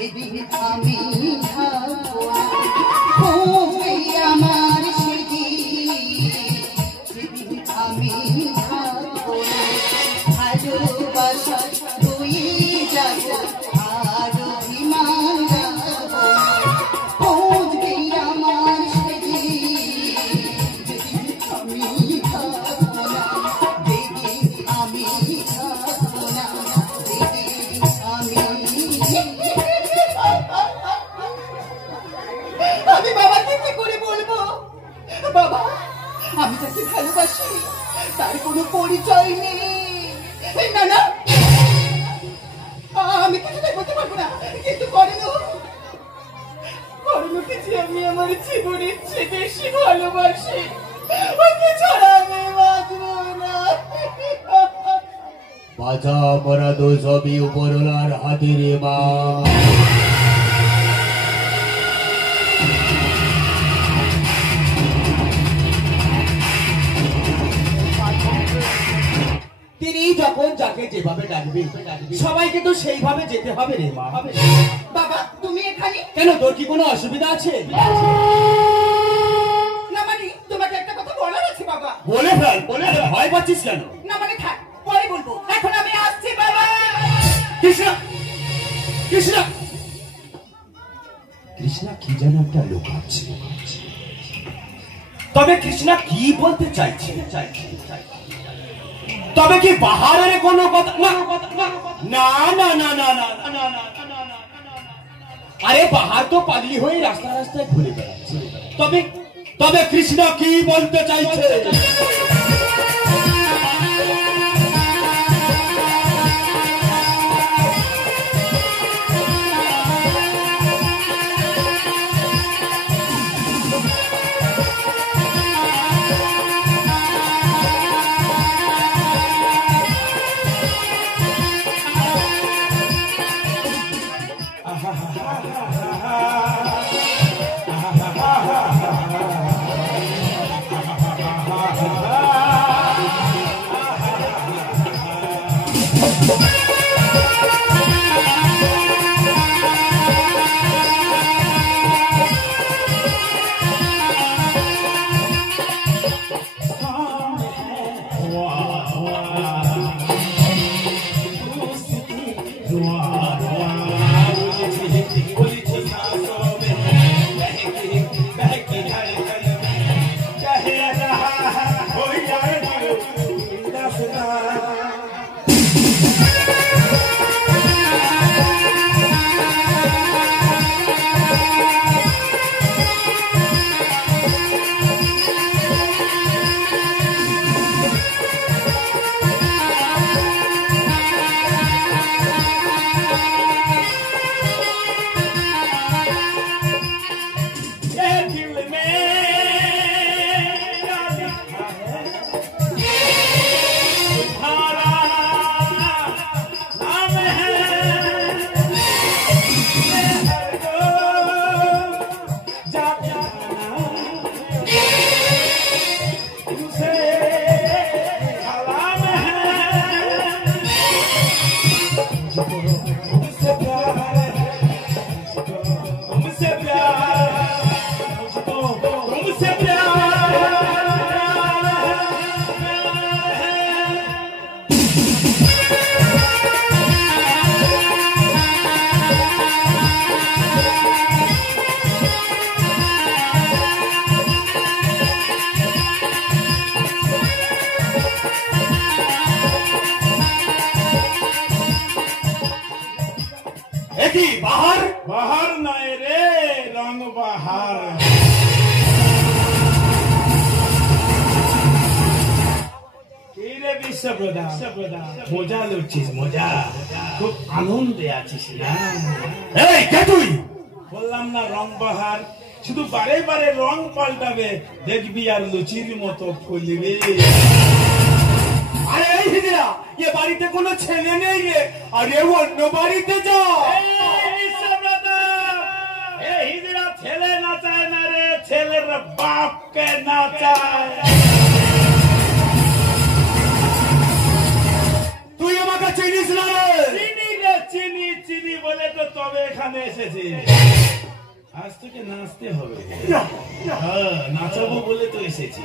যেদিন আমি থাকবো আমার সেদিন আমি থাকবো ভালোবাসা তুই যাবো আর অভিমান যাবো বুঝবি আমার সেদিন আমি থাকবো না যেদিন আমি থাকবো না যেদিন আমি বাবাকে কি করে বলবো বাবা আমি তাকে ভালোবাসি তার কোনো পরিচয় নেই না না আমি কিছুটাই বলতে পারবো না কিন্তু করণকে যে আমি আমার জীবনের চেয়ে বেশি ভালোবাসি ওকে ছাড়া আমি বাঁচবো না বাঁচা মরা তো সবই উপরওয়ালার হাতে রে মা তিনি যখন যাকে যেভাবে ডাকবে সবাইকে তো সেইভাবে যেতে হবে রে মা বাবা তুমি এখানে কেন তোর কি কোনো অসুবিধা আছে না মানে তোমাকে একটা কথা বলার আছে বাবা বলে ফেল ভয় পাচ্ছিস কেন না মানে থাক পরে বলবো এখন আমি আসছি বাবা কৃষ্ণা কৃষ্ণা কৃষ্ণা কি যেন একটা লোক আছে তবে কৃষ্ণা কি বলতে চাইছে তবে কি বাহারের কোনো কথা না না না না না না না না আরে বাহার তো পাগলি হয়ে রাস্তায় রাস্তায় ঘুরে বেড়াচ্ছে তবে কৃষ্ণা কি বলতে চাইছে बाहर नए रे रंग बाहर मजा लुटছিস मजा खूब आनंदे आছিস না এই কে তুই বললাম না রং বাহার শুধু বারে বারে রং পাল্টাবে দেখবি আর লুচির মতো ফুলবে আরে এই হিজড়া এ বাড়িতে কোনো ছেলে নেই রে আরে অন্য বাড়িতে যা এই হিজড়া ছেলে নাচায় না রে ছেলের বাপকে নাচায় তুই আমাকে চিনিস না রে চিনি রে চিনি চিনি বলে তো কবে এখানে এসেছিস? আজ তোকে নাচতে হবে। নাচাবো বলে তো এসেছি।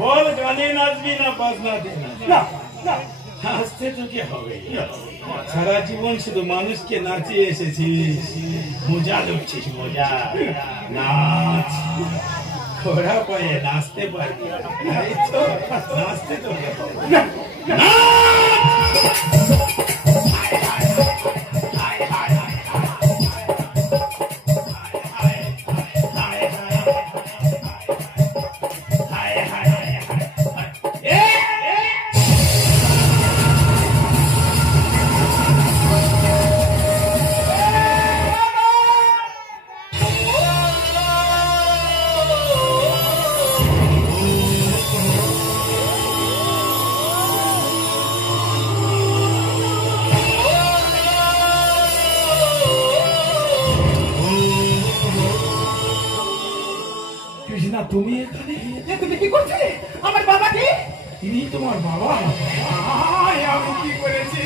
বল, গানে নাচবি না বাজনাতে নাচবি? নাচতে তোকে হবে। সারা জীবন শুধু মানুষকে নাচিয়ে এসেছিস, মজা লুটছিস। মজা নাচ, ঘোড়া পায়ে নাচতে পারবি, তাই তো নাচতে তোকে হবে। তুমি এখানে? তুমি কি করছিলে? আমার বাবাকে? তিনি তোমার বাবা? আমি কি করেছি?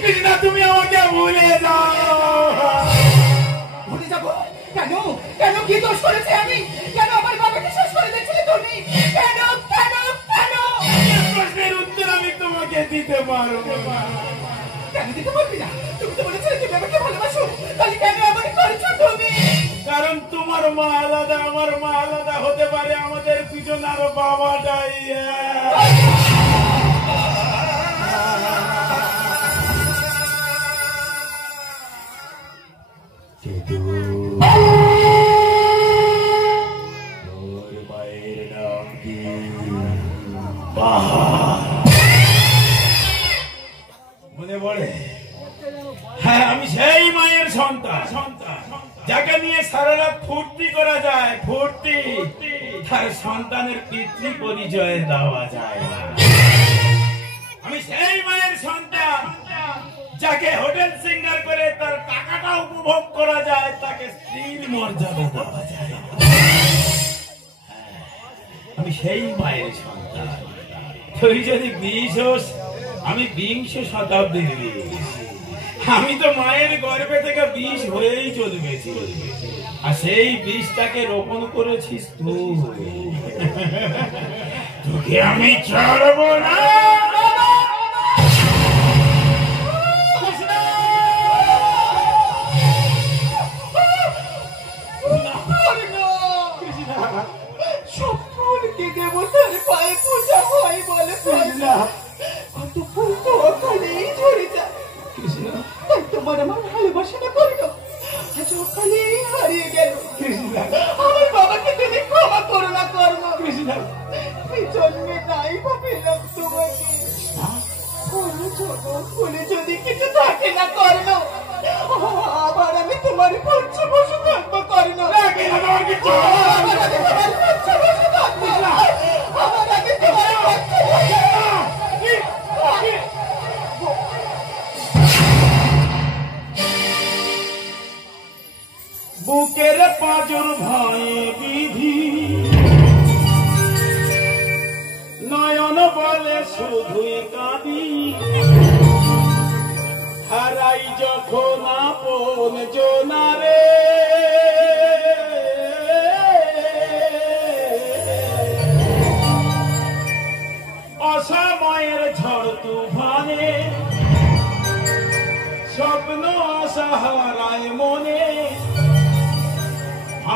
কৃষ্ণা, তুমি আমাকে ভুলে যাও। ভুলে যাবো কেন? কেন কি দোষ করেছি আমি? কেন আমার বাবাকে শেষ করে দিয়েছিলে তুমি? কেন কেন কেন? প্রশ্নের উত্তর আমি তোমাকে দিতে পারবো না। কেন দিতে পারবি না? তুমি তো বলেছিলে তুমি আমাকে ভালোবাসো, তাহলে কেন আমাকে করেছো তুমি? কারণ তোমার মা আলাদা, আমার মা আলাদা হতে পারে, আমাদের দুজনের বাবাটাই মায়ের নাম কি? মনে পড়ে? হ্যাঁ, আমি সেই মায়ের সন্তান যাকে নিয়ে সারা রাত ফুর্তি করা যায়। ফুর্তি, তার সন্তানের পিতৃ পরিচয় দেওয়া যায় না। আমি সেই মায়ের সন্তান যাকে হোটেল সিঙ্গার করে তার টাকাটা উপভোগ করা যায়, তাকে স্ত্রীর মর্যাদা দেওয়া যায় না। আমি সেই মায়ের সন্তান। তুই যদি 20 হোস, আমি 20 শতাব্দীর 20। আমি তো মায়ের গর্ভে থেকে 20 হয়েই চলবেছি, আর সেই 20টাকে রোপণ করেছিস তুই। তোকে আমি ছাড়বো না। দেবতার পায়ে পূজা হয় বলে কত ফুল তো ওখানেই ঝরে যায়। তাই তোমার আমার ভালোবাসাটা করলো, আজ ওখানে হারিয়ে গেল। আমার বাবাকে তুমি ক্ষমা করো না কর্ম। এই জন্মে নাই বা পেলাম তোমাকে। ফুলে যদি কিছু থাকে না কর্ণ, আবার আমি তোমার পঞ্চ বসে থাকবো কর্ণ। আবার আমি তোমার পঞ্চ বসে থাকবো। আবার আমি তোমার বুকের পাঁজর ভয়ে বিধি, নয়ন বলে শুধুই কাঁদি। হারাই যখন আপন জনারে, অসময়ের ঝড় তুফানে স্বপ্ন আশা হারায় মনে।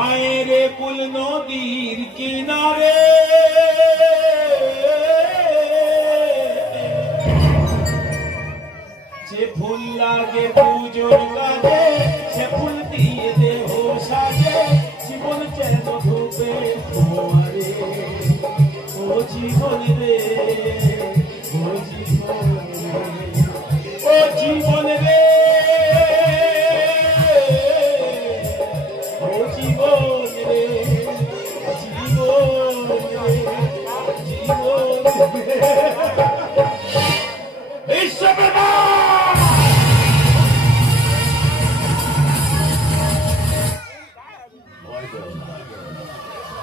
আয়ের কুল নদীর কিনারে, যে ফুল লাগে পুজোর কাজে, সে ফুল দিয়ে দেহ সাজে। জীবন চেন ধুপে তোমারে, ও জীবন রে, ও জীবন রে, ও জীবন রে, ও জীবন রে, জীবন রে, জীবন রে। বিশ্বব্রহ্মা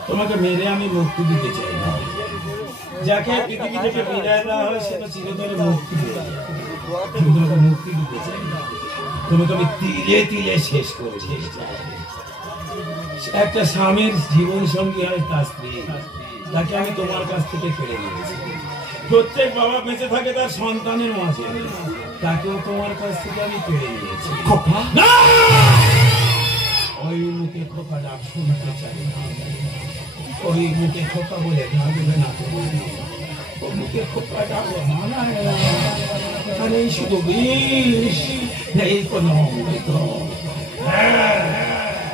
তোমাকে মেরে আমি মুক্তি দিতে চাই না। যাকে পৃথিবী থেকে বিদায় দেওয়া হয়, সেটা চিরতরে মুক্তি দেয়। আমি তোমাকে মুক্তি দিতে চাই না। তোমাকে আমি তিলে তিলে শেষ করে দিয়েছি। একটা স্বামীর জীবন সঙ্গী হয় তার স্ত্রী, তাকে আমি তোমার কাছ থেকে কেড়ে নিয়েছি। প্রত্যেক বাবা বেঁচে থাকে তার সন্তানের মাঝে, তাকেও তোমার কাছ থেকে আমি কেড়ে নিয়েছি। খোকা না, ওই মুখে খোকা ডাক শুনতে চাই না। ওই মুখে খোকা বলে ডাকবে না, ও মুখে খোকা ডাকবে না। আরে শুধু বিষ, এই কোনো অমৃত।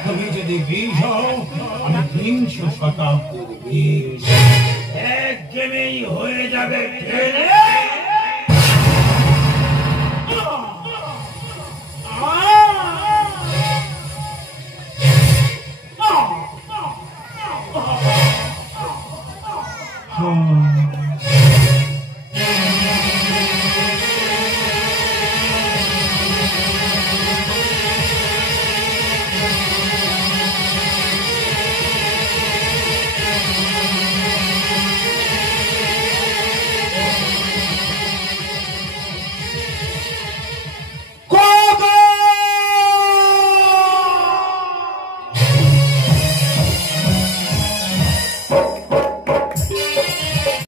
তুমি যদি বিষ হও, আমি 300 শতাব্দীর বিষ। একদমই হয়ে যাবে ঠেলে